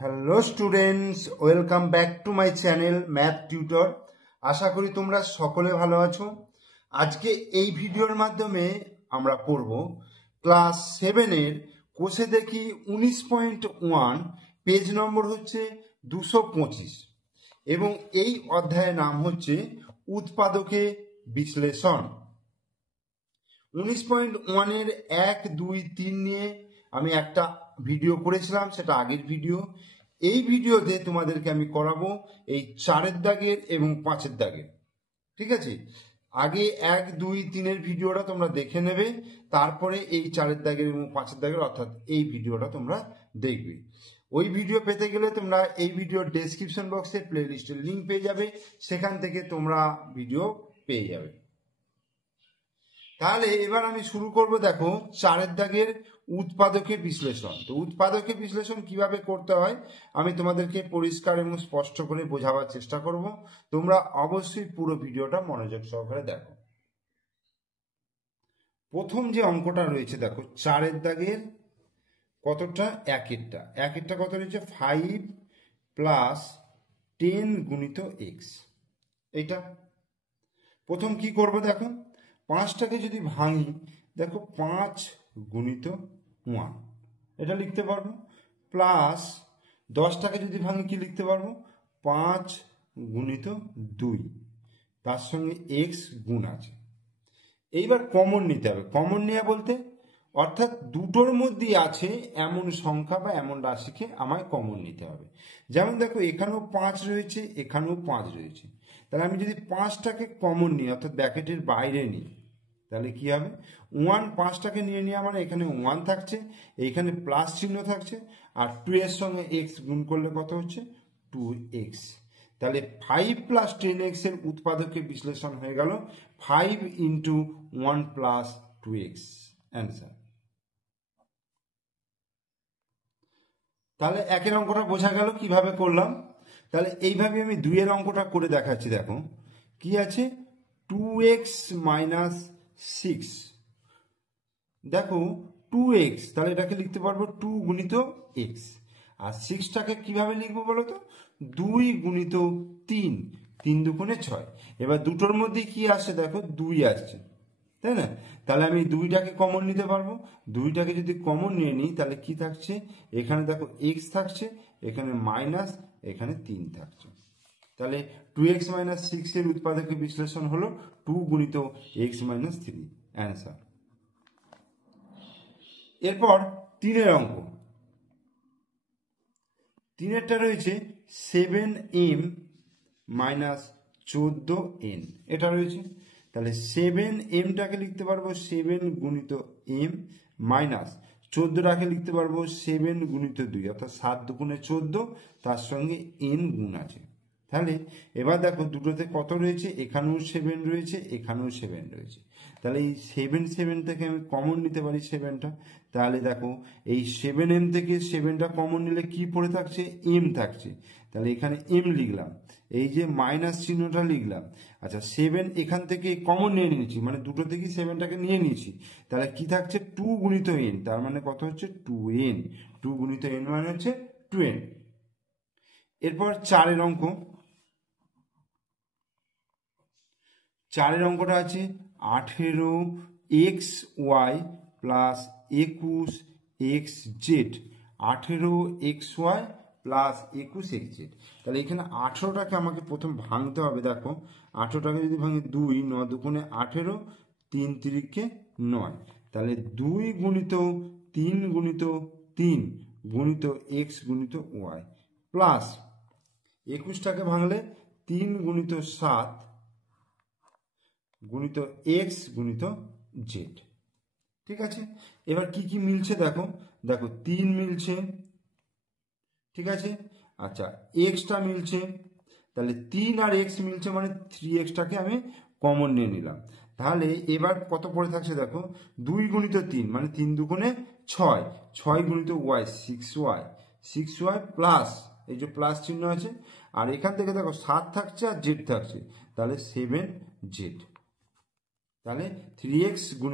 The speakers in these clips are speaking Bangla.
Hello students, welcome back to my channel math tutor. আশা করি তোমরা সকলে ভালো আছো। আজকে এই ভিডিওর মাধ্যমে আমরা পড়ব ক্লাস 7-এর কোষে দেখি 19.1, পেজ নম্বর হচ্ছে 225 এবং এই অধ্যায়ের নাম হচ্ছে উৎপাদকে বিশ্লেষণ। 19.1-এর 1, 2, 3 নিয়ে আমি একটা ভিডিও করেছিলাম, সেটা আগের ভিডিও। এই ভিডিওতে তোমাদেরকে আমি করাবো এই 4-এর দাগের এবং 5-এর দাগের। ঠিক আছে, আগে 1, 2, 3-এর ভিডিওটা তোমরা দেখে নেবে, তারপরে এই 4-এর দাগের এবং 5-এর দাগের অর্থাৎ এই ভিডিওটা তোমরা দেখবে। ওই ভিডিও পেতে গেলে তোমরা এই ভিডিওর ডেসক্রিপশন বক্সে প্লে লিস্টের লিঙ্ক পেয়ে যাবে, সেখান থেকে তোমরা ভিডিও পেয়ে যাবে। তাহলে এবার আমি শুরু করব। দেখো 4-এর দাগের উৎপাদকে বিশ্লেষণ। তো উৎপাদকে বিশ্লেষণ কিভাবে করতে হয় আমি তোমাদেরকে পরিষ্কার এবং স্পষ্ট করে বোঝাবার চেষ্টা করব। তোমরা অবশ্যই পুরো ভিডিওটা মনোযোগ সহকারে দেখো। প্রথম যে অঙ্কটা রয়েছে দেখো 4-এর দাগের কতটা, 1-এরটা কত রয়েছে 5 + 10 × x। এইটা প্রথম কি করব, দেখো 5টাকে যদি ভাঙি, দেখো 5 × 1 এটা লিখতে পারবো, প্লাস 10টাকে যদি ভাঙি কি লিখতে পারবো 5 × 2, তার সঙ্গে x গুণ আছে। এইবার কমন নিতে হবে। কমন নেওয়া বলতে অর্থাৎ দুটোর মধ্যেই আছে এমন সংখ্যা বা এমন রাশিকে আমায় কমন নিতে হবে। যেমন দেখো এখানেও 5 রয়েছে, এখানেও 5 রয়েছে। তাহলে আমি যদি 5টাকে কমন নিই অর্থাৎ ব্র্যাকেটের বাইরে নিই, তাহলে কি হবে 1, 5টাকে নিয়ে নিয়ে আমার এখানে 1 থাকছে, এইখানে প্লাস চিহ্ন থাকছে, আর 2 এর সঙ্গে x গুণ করলে কত হচ্ছে 2x। তাহলে 5 + 10x এর উৎপাদকে বিশ্লেষণ হয়ে গেল 5 × 1 + 2x অ্যান্সার। তাহলে 1-এর অঙ্কটা বোঝা গেল কিভাবে করলাম। তাহলে এইভাবে আমি 2-এর অঙ্কটা করে দেখাচ্ছি। দেখো কি আছে 2x - 6। দেখো 2x, তাহলে এটাকে লিখতে পারবো 2 × x। আর 6টাকে কিভাবে লিখবো বলো তো 2 × 3, 3 × 2 = 6। এবার দুটোর মধ্যে কি আসছে দেখো 2 আসছে, তাই না? তাহলে আমি 2টাকে কমন নিতে পারবো। 2টাকে যদি কমন নিয়ে নিই তাহলে কি থাকছে, এখানে দেখো x থাকছে, এখানে মাইনাস, এখানে 3 থাকছে। তাহলে 2x - 6 এর উৎপাদকে বিশ্লেষণ হলো 2 × x - 3 অ্যান্সার। এরপর 3-এর অঙ্ক। 3-এরটা রয়েছে 7m - 14n এটা রয়েছে। তাহলে 7mটাকে লিখতে পারবো 7 × m মাইনাস 14টাকে লিখতে পারবো 7 × 2 অর্থাৎ 7 × 2 = 14, তার সঙ্গে n গুণ আছে। তাহলে এবার দেখো দুটোতে কত রয়েছে, এখানেও 7 রয়েছে, এখানেও 7 রয়েছে। তাহলে এই 7 থেকে আমি কমন নিতে পারি 7টা। তাহলে দেখো এই 7m থেকে 7টা কমন নিলে কি পড়ে থাকছে m থাকছে। তাহলে এখানে m লিখলাম, এই যে মাইনাস চিহ্নটা লিখলাম। আচ্ছা 7 এখান থেকে কমন নিয়ে নিয়েছি, মানে দুটো থেকেই 7টাকে নিয়ে নিয়েছি। তাহলে কি থাকছে 2 × n, তার মানে কত হচ্ছে 2n। 2 × n মানে হচ্ছে 2n। এরপর 4-এর অঙ্ক। 4-এর অঙ্কটা আছে 18xy + 21xz। 18xy + 21xz। তাহলে এখানে 18টাকে আমাকে প্রথম ভাঙতে হবে। দেখো 18টাকে যদি ভাঙি 2, 9 × 2 = 18, 3 × 3 = 9। তাহলে 2 × 3 × 3 × x × y প্লাস 21টাকে ভাঙলে 3 × 7 x × z। ঠিক আছে, এবার কি কি মিলছে দেখো, দেখো 3 মিলছে, ঠিক আছে। আচ্ছা এক্সটা মিলছে, তাহলে 3 আর x মিলছে, মানে 3xটাকে আমি কমন নিয়ে নিলাম। তাহলে এবার কত পড়ে থাকছে দেখো 2 × 3 মানে 3 × 2 = 6, 6 × y 6y, 6y প্লাস এই যে প্লাস চিহ্ন আছে, আর এখান থেকে দেখো 7 থাকছে আর z থাকছে, তাহলে 7z। তাহলে 3x ×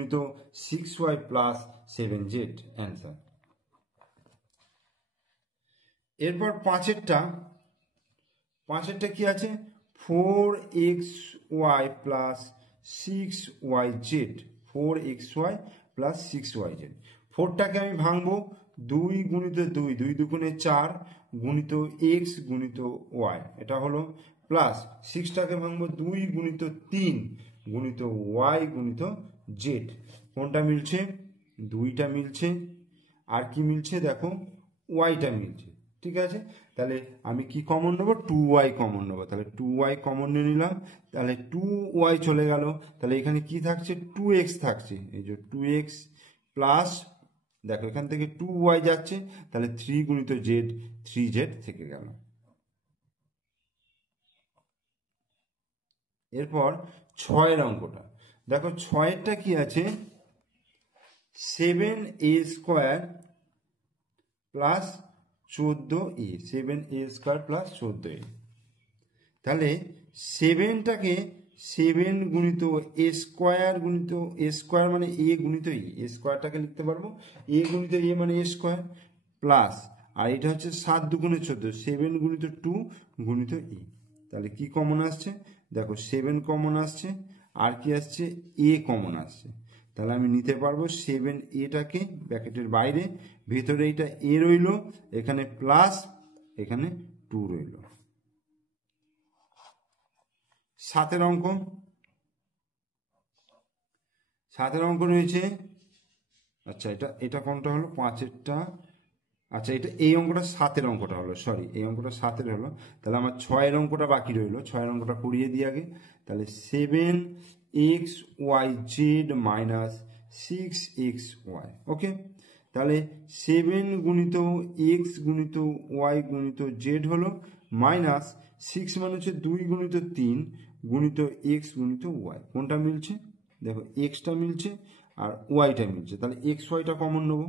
6y + 7z অ্যান্সার। এরপর পাঁচেরটা কি আছে, 4xy plus 6yz, 4xy plus 6yz। 4টাকে আমি ভাঙবো 2 গুণিত 2, 2 দুগুণে 4 গুণিত x গুণিত y, এটা হলো, প্লাস 6টাকে ভাঙবো 2 গুণিত 3 গুণিত y গুণিত z। কোনটা মিলছে? 2টা মিলছে, আর কি মিলছে দেখো, ওয়াইটা মিলছে। ঠিক আছে, তাহলে আমি কি কমন নেবো, 2y কমন নেবো। তাহলে 2y কমন নিয়ে নিলাম, তাহলে 2y চলে গেল। তাহলে এখানে কি থাকছে, 2x থাকছে, এই যে 2x প্লাস, দেখো এখান থেকে 2y যাচ্ছে, তাহলে 3 গুণিত z, 3z থেকে গেল। এরপর 6এর অঙ্কটা দেখো, 6এরটা কি আছে, 7a² plus 14a, 7a² plus 14a। তাহলে 7টাকে 7 গুণিত a স্কোয়ার গুণিত a স্কোয়ার মানে a গুণিত a স্কোয়ারটাকে লিখতে পারবো a গুণিত a মানে a স্কোয়ার, প্লাস, আর এটা হচ্ছে 7 দুগুণে 14, 7 গুণিত 2 গুণিত a। তাহলে কি কমন আসছে দেখো, 7 কমন আসছে, আর কি আসছে, a কমন আসছে। তাহলে আমি নিতে পারবো 7aটাকে ব্র্যাকেটের বাইরে, ভেতরে এটা a রইল, এখানে প্লাস, এখানে 2 রইল। 7এর অঙ্ক রয়েছে, আচ্ছা এটা কোনটা হলো, 5এরটা, আচ্ছা এটা এই অঙ্কটা 7এর অঙ্কটা হলো, সরি এই অঙ্কটা 7এর হলো। তাহলে আমার 6এর অঙ্কটা বাকি রইলো, 6এর অঙ্কটা করিয়ে দিই আগে। তাহলে 7xyz মাইনাস 6xy, ওকে। তাহলে 7 গুণিত x গুণিত y গুণিত z হলো, মাইনাস 6 মানে হচ্ছে 2 গুণিত 3 গুণিত x গুণিত y। কোনটা মিলছে দেখো, এক্সটা মিলছে আর ওয়াইটা মিলছে, তাহলে এক্স ওয়াইটা কমন নেবো।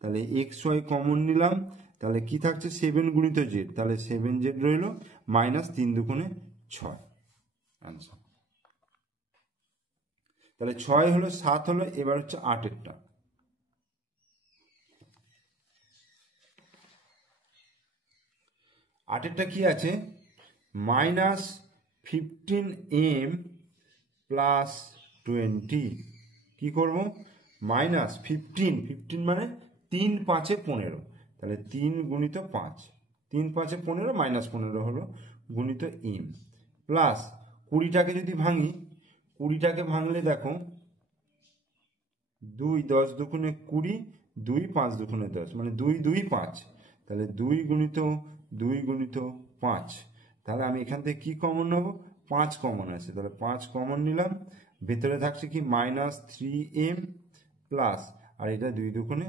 তাহলে এক্স ওয়াই কমন নিলাম, তাহলে কি থাকছে, 7 গুণিত জেড, তাহলে 7z রইল, মাইনাস 3 দুগুণে 6, আনসার। তাহলে 6 হলো, 7 হলো, এবার হচ্ছে 8এরটা। 8এরটা কি আছে, মাইনাস 15m প্লাস 20। কি করব, মাইনাস 15 মানে 3 5 15, তাহলে 3 গুণিত 5, 3 5 15 মাইনাস 15 হলো, গুণিত m, প্লাস 20টাকে যদি ভাঙি, 20টাকে ভাঙলে দেখো 2 10 দুগুণে 20, 2 5 দুগুণে 10 মানে 2 2 5, তাহলে 2 গুণিত 5। তাহলে আমি এখান থেকে কি কমন নেব, 5 কমন আছে, তাহলে 5 কমন নিলাম, ভেতরে থাকছে কি, মাইনাস 3m প্লাস, আর এটা 2 দুগুণে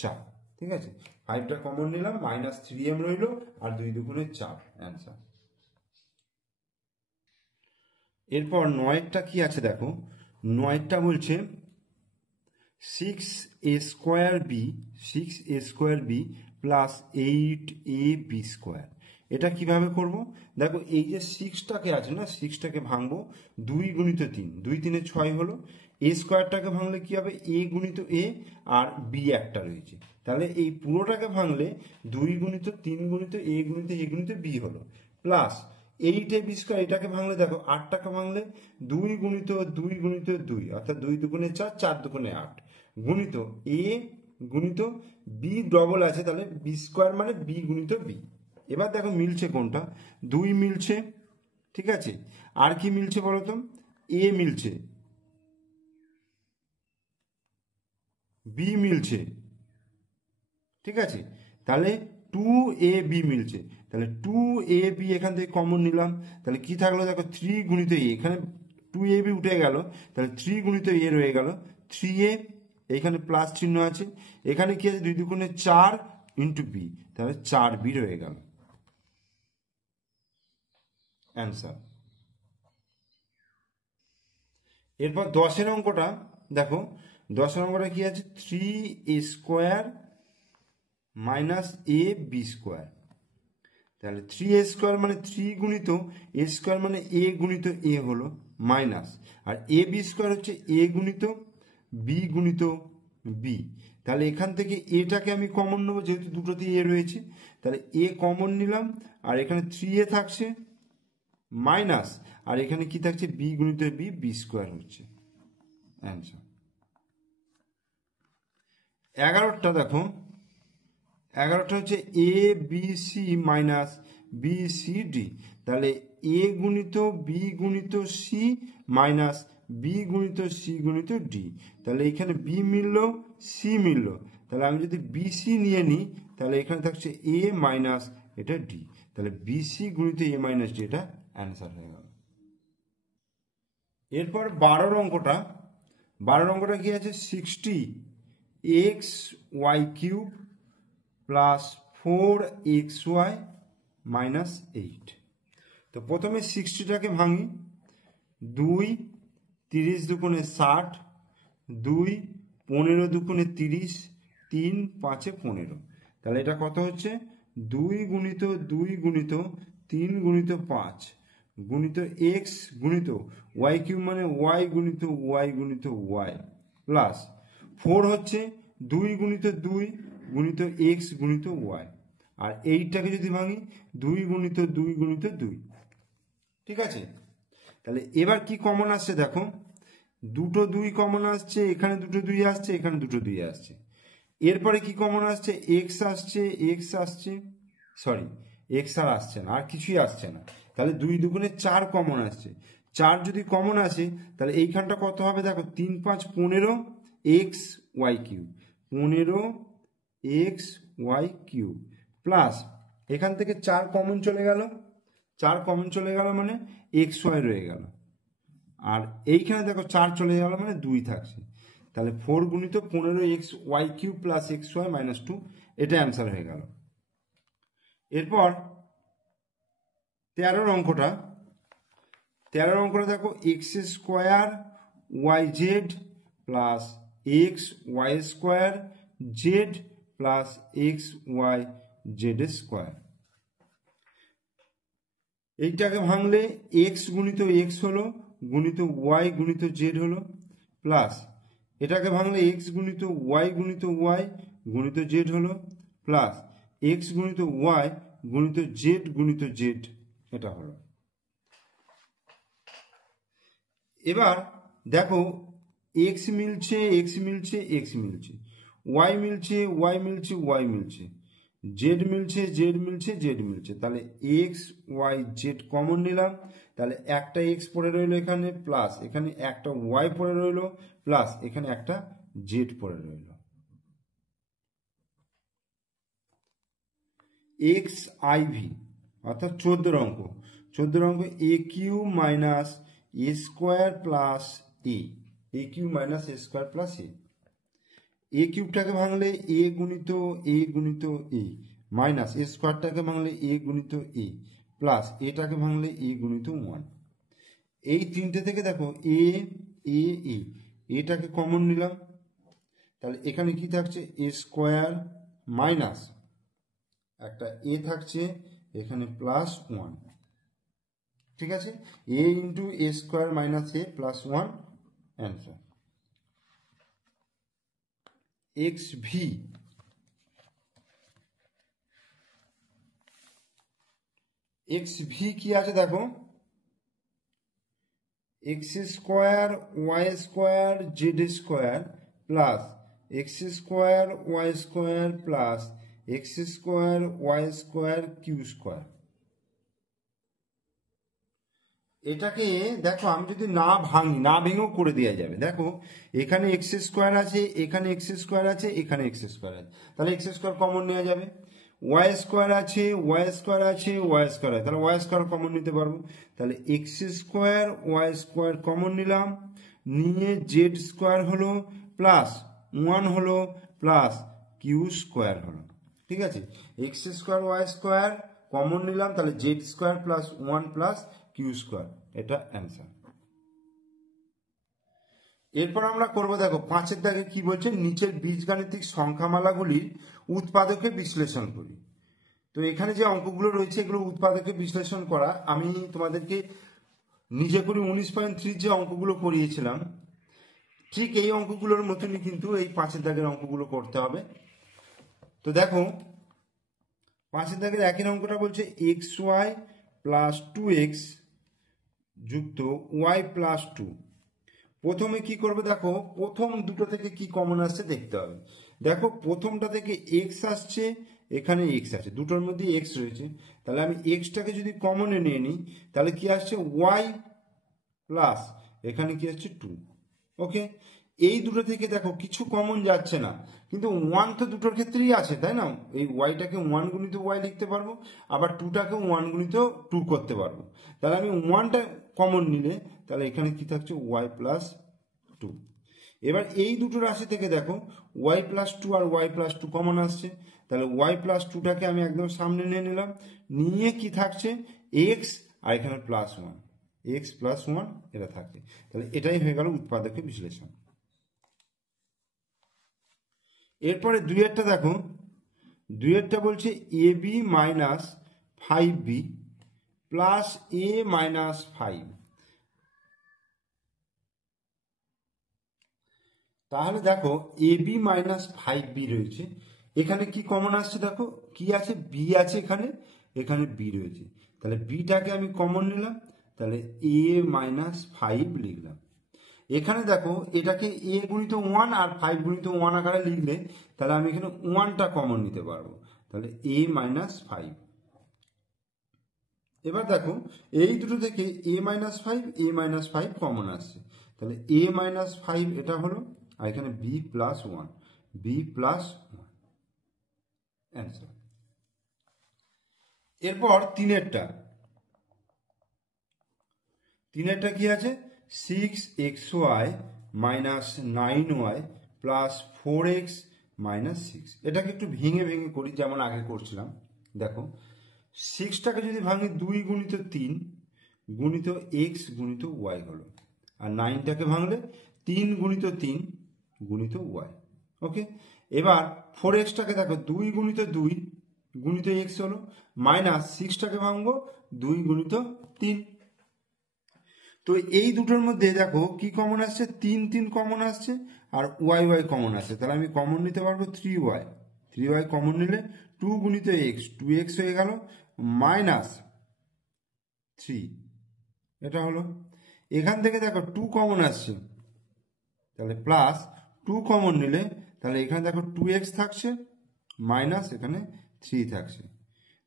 4। ঠিক আছে, 5টা কমন নিলাম, মাইনাস 3m রইল, আর 2 দুগুণে 4, অ্যান্সার। এরপর 9এরটা কি আছে দেখো, 9এরটা বলছে 6a² প্লাস 8ab²। এটা কিভাবে করব দেখো, এই যে 6টাকে আছে না, 6টাকে ভাঙবো 2 গুণিত 3, 2 3 6 হলো, a স্কোয়ারটাকে ভাঙলে কি হবে, a গুণিত a, আর b একটা রয়েছে, তাহলে এই পুরোটাকে ভাঙলে 2 গুণিত 3 গুণিত a গুণিত a গুণিত b হলো, প্লাস 8ab², এটাকে ভাঙলে দেখো 8টাকে ভাঙলে 2 গুণিত 2 গুণিত 2, অর্থাৎ 2 দুগুণে 4, 4 দুগুণে 8, গুণিত a গুণিত b ডবল আছে, তাহলে b² মানে b গুণিত b। এবার দেখো মিলছে কোনটা, 2 মিলছে, ঠিক আছে, আর কি মিলছে বলো তো, a মিলছে, b মিলছে, ঠিক আছে, তাহলে 2ab মিলছে, তাহলে 2ab এখান থেকে কমন নিলাম, তাহলে কি থাকলো দেখো, 3 গুণিত a, এখানে 2ab উঠে গেল, তাহলে 3 গুণিত a রয়ে গেল, 3a, এইখানে প্লাস চিহ্ন আছে, এখানে কি আছে, 2 দুগুণে 4 ইন্টু b, তাহলে 4b রয়ে গেল, অ্যান্সার। এরপর 10এর অঙ্কটা দেখো, 10এর অঙ্কটা কি আছে, 3a² মাইনাস ab²। তাহলে 3a² মানে 3 গুণিত a² মানে a গুণিত a হলো, মাইনাস, আর ab² হচ্ছে a গুণিত b গুণিত b। তাহলে এখান থেকে এটাকে আমি কমন নেবো, যেহেতু দুটোতে এ রয়েছে, তাহলে এ কমন নিলাম, আর এখানে 3a থাকছে মাইনাস, আর এখানে কি থাকছে বি গুণিত বি, বি স্কোয়ার হচ্ছে অ্যান্সার। 11টা দেখো, 11টা হচ্ছে A B C minus B C D, তাহলে এ গুণিত বি গুণিত সি মাইনাস বি গুণিত সি গুণিত ডি, তাহলে এখানে বি মিলল সি মিলল, তাহলে আমি যদি বিসি নিয়ে নিই তাহলে এখানে থাকছে এ মাইনাস এটা ডি, তাহলে বিসি গুণিত এ মাইনাস ডি, এটা অ্যান্সার হয়ে গেল। এরপর 12 অঙ্কটা কি আছে, 60xy cube plus 4xy minus 8। তো প্রথমে 60টাকে ভাঙি, 2 30 দুগুণে 60, 2 15 দুগুণে 30, 3 5 15, তাহলে এটা কত হচ্ছে 2 গুণিত 2 গুণিত 3 গুণিত 5 গুণিত এক্স গুণিত ওয়াই কিউব মানে ওয়াই গুণিত ওয়াই গুণিত ওয়াই প্লাস 4 হচ্ছে 2 গুণিত 2 গুণিত এক্স গুণিত ওয়াই, আর এইটাকে যদি ভাঙি 2 গুণিত 2 গুণিত 2। ঠিক আছে, তাহলে এবার কি কমন আসছে দেখো, দুটো 2 কমন আসছে, এখানে দুটো 2 আসছে, এখানে দুটো 2 আসছে। এরপরে কি কমন আসছে, এক্স আসছে, এক্স আসছে, সরি এক্স আর আসছে না, আর কিছুই আসছে না, তাহলে 2 দুগুণে 4 কমন আসছে। 4 যদি কমন আসে তাহলে এইখানটা কত হবে দেখো, 3 5 15 x y cube, 15 x y cube plus এখান থেকে 4 কমন চলে গেল, 4 কমন চলে গেল মানে এক্স ওয়াই রয়ে গেল, আর এইখানে দেখো 4 চলে গেল মানে 2 থাকছে, তাহলে 4 গুণিত 15 x y cube plus x y minus 2, এটা অ্যান্সার হয়ে গেল। এরপর 13 অঙ্কটা দেখো, x square y z plus x y square z plus x y z square. এইটাকে ভাঙলে এক্স গুণিত এক্স হলো গুণিত ওয়াই গুণিত জেড হলো প্লাস এটাকে ভাঙলে এক্স গুণিত ওয়াই গুণিত জেড হলো প্লাস এক্স গুণিত ওয়াই গুণিত জেড এটা হলো। এবার দেখো এক্স মিলছে এক্স মিলছে এক্স মিলছে, ওয়াই মিলছে ওয়াই মিলছে ওয়াই মিলছে, জেড মিলছে জেড মিলছে জেড মিলছে, তাহলে এক্স ওয়াই জেড কমন নিলাম, তাহলে একটা এক্স পড়ে রইলো এখানে প্লাস এখানে একটা ওয়াই পড়ে রইলো প্লাস এখানে একটা জেড পড়ে রইলো। এক্স আইভি অর্থাৎ 14 অঙ্ক এ কিউ মাইনাস এ স্কোয়ার প্লাস এ কিউ মাইনাস এ স্কোয়ার প্লাস এ কিউবটাকে ভাঙলে এ গুণিত এ মাইনাস এ স্কোয়ারটাকে ভাঙলে এ গুণিত এ প্লাস এটাকে ভাঙলে এ গুণিত 1। এই তিনটে থেকে দেখো এ এ এটাকে কমন নিলাম, তাহলে এখানে কি থাকছে এ স্কোয়ার মাইনাস একটা এ থাকছে এখানে প্লাস 1। ঠিক আছে, a into a square minus a plus 1 answer. X ভি কি আছে দেখো, x square y square z square plus x square y square plus x square y square q square. এটাকে দেখো আমি যদি না ভেঙেও করে দেওয়া যাবে, দেখো এখানে এক্স স্কোয়ার আছে, এখানে এক্স স্কোয়ার আছে, এখানে এক্স স্কোয়ার আছে, তাহলে এক্স স্কোয়ার কমন নেওয়া যাবে, ওয়াই স্কোয়ার আছে ওয়াই স্কোয়ার আছে ওয়াই স্কোয়ার আছে, তাহলে ওয়াই স্কোয়ার কমন নিতে পারবো, তাহলে x square y square common নিলাম, নিয়ে জেড স্কোয়ার হলো প্লাস 1 হলো প্লাস কিউ স্কোয়ার হলো। ঠিক আছে, x square y square common নিলাম, তাহলে z square plus 1 plus q square, এটা অ্যান্সার। এরপর আমরা করব দেখো 5 দাগে কি বলছে, নিচের বীজগাণিতিক সংখ্যামালাগুলির উৎপাদকে বিশ্লেষণ করি। তো এখানে যে অঙ্কগুলো রয়েছে এগুলো উৎপাদকে বিশ্লেষণ করা, আমি তোমাদেরকে নিজে করি 19.3 যে অঙ্কগুলো করিয়েছিলাম ঠিক এই অঙ্কগুলোর মতনই কিন্তু এই 5 দাগের অঙ্কগুলো করতে হবে। তো দেখো 5 দাগের একই অঙ্কটা বলছে এক্স ওয়াই প্লাস 2x যুক্ত ওয়াই প্লাস 2। প্রথমে কি করবে, দেখো প্রথম দুটো থেকে কি কমন আসছে দেখতে হবে। দেখো প্রথমটা থেকে এক্স আসছে, এখানে এক্স আছে, দুটোর মধ্যে এক্স রয়েছে, তাহলে আমি এক্সটাকে যদি কমনে নিয়ে নিই তাহলে কি আসছে ওয়াই প্লাস এখানে কি আসছে 2। ওকে, এই দুটো থেকে দেখো কিছু কমন যাচ্ছে না, কিন্তু ওয়ান তো দুটোর ক্ষেত্রেই আছে, তাই না? এই ওয়াইটাকে 1 গুণিত ওয়াই লিখতে পারবো, আবার 2টাকে 1 গুণিত 2 করতে পারবো। তাহলে আমি 1টা কমন নিলে তাহলে এখানে কি থাকছে ওয়াই প্লাস 2। এবার এই দুটো রাশি থেকে দেখো ওয়াই প্লাস 2 আর ওয়াই প্লাস 2 কমন আসছে, তাহলে ওয়াই প্লাস 2টাকে আমি একদম সামনে নিয়ে নিলাম, নিয়ে কি থাকছে এক্স আর এখানে প্লাস 1, এক্স প্লাস 1 এটা থাকছে। তাহলে এটাই হয়ে গেল উৎপাদকের বিশ্লেষণ। এরপরে দুইয়েরটা দেখো, দুইয়েরটা বলছে A B minus 5b plus A minus 5। তাহলে দেখো এ বি মাইনাস 5b রয়েছে, এখানে কি কমন আসছে, দেখো কি আছে বি আছে, এখানে এখানে বি রয়েছে, তাহলে বিটাকে আমি কমন নিলাম, তাহলে এ মাইনাস 5 লিখলাম। এখানে দেখো এটাকে এ গুণিত 1 আর 5 গুণিত 1 আকারে লিখলে তাহলে আমি এখানে 1টা কমন নিতে পারবো, তাহলে এ মাইনাস 5। এবার দেখো এই দুটো থেকে a minus 5 a minus 5 common আসছে, তাহলে এ মাইনাস 5 এটা হলো, আর এখানে b plus 1, b plus 1 answer. এরপর তিনেরটা কি আছে 6xy minus 9y plus 4x minus 6। এটাকে একটু ভেঙে ভেঙে করি যেমন আগে করছিলাম। দেখো 6টাকে যদি ভাঙি 2 গুণিত 3 গুণিত এক্স গুণিত ওয়াই হলো, আর 9টাকে ভাঙলে 3 গুণিত 3 গুণিত ওয়াই। ওকে, এবার 4xটাকে দেখো 2 গুণিত 2 গুণিত এক্স হলো, মাইনাস 6টাকে ভাঙবো 2 গুণিত 3। তো এই দুটোর মধ্যে দেখো কি কমন আসছে, 3 3 কমন আসছে আর ওয়াই ওয়াই কমন আসছে, তাহলে আমি কমন নিতে পারবো 3y। 3y কমন নিলে 2 গুণিত এক্স 2x হয়ে গেল মাইনাস 3, এটা হলো। এখান থেকে দেখো 2 কমন আসছে, তাহলে প্লাস 2 কমন নিলে তাহলে এখানে দেখো 2x থাকছে মাইনাস এখানে 3 থাকছে।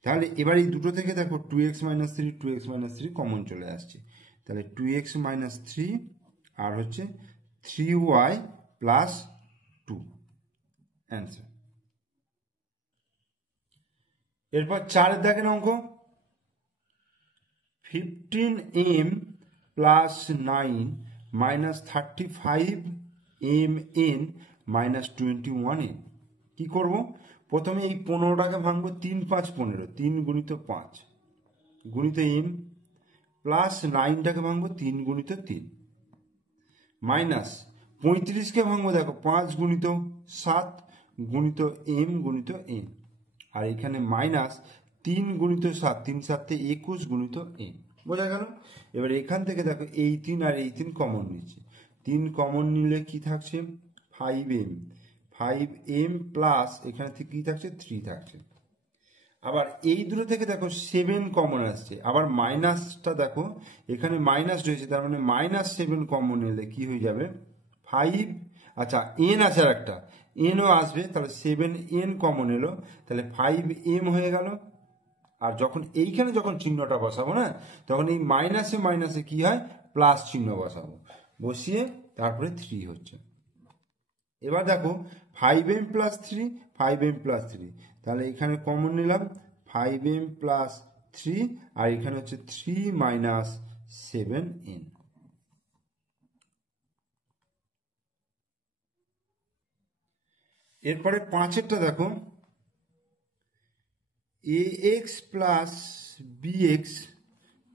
তাহলে এবার এই দুটো থেকে দেখো 2x minus 3 2x minus 3 common চলে আসছে, তাহলে 2x মাইনাস 3 আর হচ্ছে 3y প্লাস 2 অ্যান্সার। এরপর 4 দাগের অঙ্ক 15m plus 9 minus 35mn minus 21n। কি করব, প্রথমে এই 15টাকে ভাঙবো 3 5 15, 3 গুণিত 5 গুণিত m প্লাস 9টাকে ভাঙবো 3 গুণিত 3 মাইনাস 35কে ভাঙবো দেখো 5 গুণিত 7 গুণিত m গুণিত n, আর এখানে মাইনাস 3 গুণিত 7 3 7 21 গুণিত n। বোঝা গেল? এবার এখান থেকে দেখো এই 3 আর এই 3 কমন নিচ্ছে, 3 কমন নিলে কি থাকছে 5m প্লাস এখানে থেকে কি থাকছে 3 থাকছে। আবার এই দুটো থেকে দেখো 7 কমন আসছে, আবার মাইনাসটা দেখো এখানে মাইনাস রয়েছে, তার মানে মাইনাস 7 কমন নিলে কি হয়ে যাবে 5। আচ্ছা এন আছে আর একটা এনও আসবে, তাহলে 7n কমন এলো, তাহলে 5m হয়ে গেল। আর যখন এইখানে যখন চিহ্নটা বসাবো না, তখন এই মাইনাসে মাইনাসে কি হয় প্লাস চিহ্ন বসাবো, বসিয়ে তারপরে 3 হচ্ছে। এবার দেখো 5m প্লাস 3 5m প্লাস 3, তাহলে এখানে কমন নিলাম 5m প্লাস 3 আর এখানে হচ্ছে 3 মাইনাস 7n। এরপরে 5এরটা দেখো ax plus bx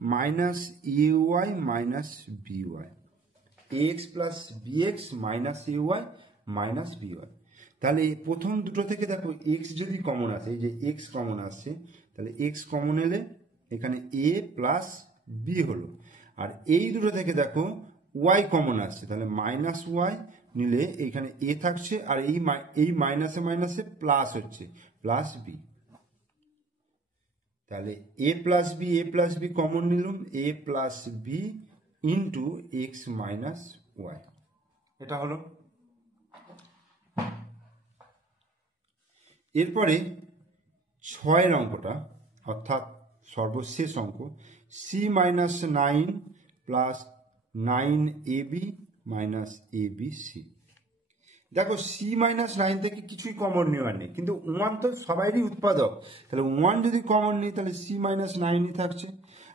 minus ay minus by, ax plus bx minus ay minus by। তাহলে প্রথম দুটো থেকে দেখো x যদি কমন আসে, এই যে x কমন আসছে, তাহলে x কমন এলে এখানে a প্লাস b হলো, আর এই দুটো থেকে দেখো y কমন আসছে, তাহলে মাইনাস y নিলে এইখানে এ থাকছে আর এই মাইনাসে মাইনাসে প্লাস হচ্ছে প্লাস বি, তাহলে এ প্লাস বি কমন নিলাম, A plus B into X minus Y, এটা হলো। এরপরে 6 অঙ্কটা অর্থাৎ সর্বশেষ অঙ্ক, C minus 9 plus 9ab minus abc। দেখো সি মাইনাস 9 থেকে কিছুই কমন নেওয়ার নেই, কিন্তু 1 তো সবারই উৎপাদক, তাহলে 1 যদি কমন নিই তাহলে সি মাইনাস 9ই থাকছে।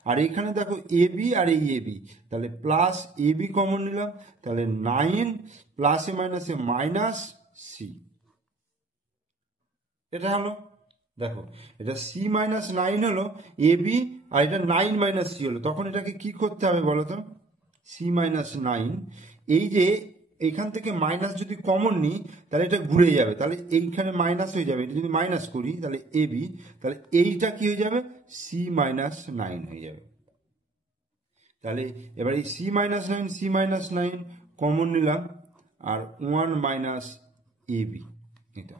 আর এখানে দেখো এবি আর এই এবি, তাহলে প্লাস এবি কমন নিলাম, তাহলে 9 প্লাসে মাইনাসে মাইনাস সি, এটা হলো। দেখো এটা সি মাইনাস 9 হলো এবি আর এটা 9 মাইনাস সি হলো, তখন এটাকে কি করতে হবে বলো তো? সি মাইনাস 9, এই যে এইখান থেকে মাইনাস যদি কমন নিই তাহলে এটা ঘুরে যাবে, তাহলে এইখানে মাইনাস হয়ে যাবে, এটা যদি মাইনাস করি তাহলে এবি, তাহলে এইটা কি হয়ে যাবে? সি মাইনাস 9 হয়ে যাবে। তাহলে এবার এই সি মাইনাস 9 কমন নিলাম আর 1 মাইনাস এবি, এটা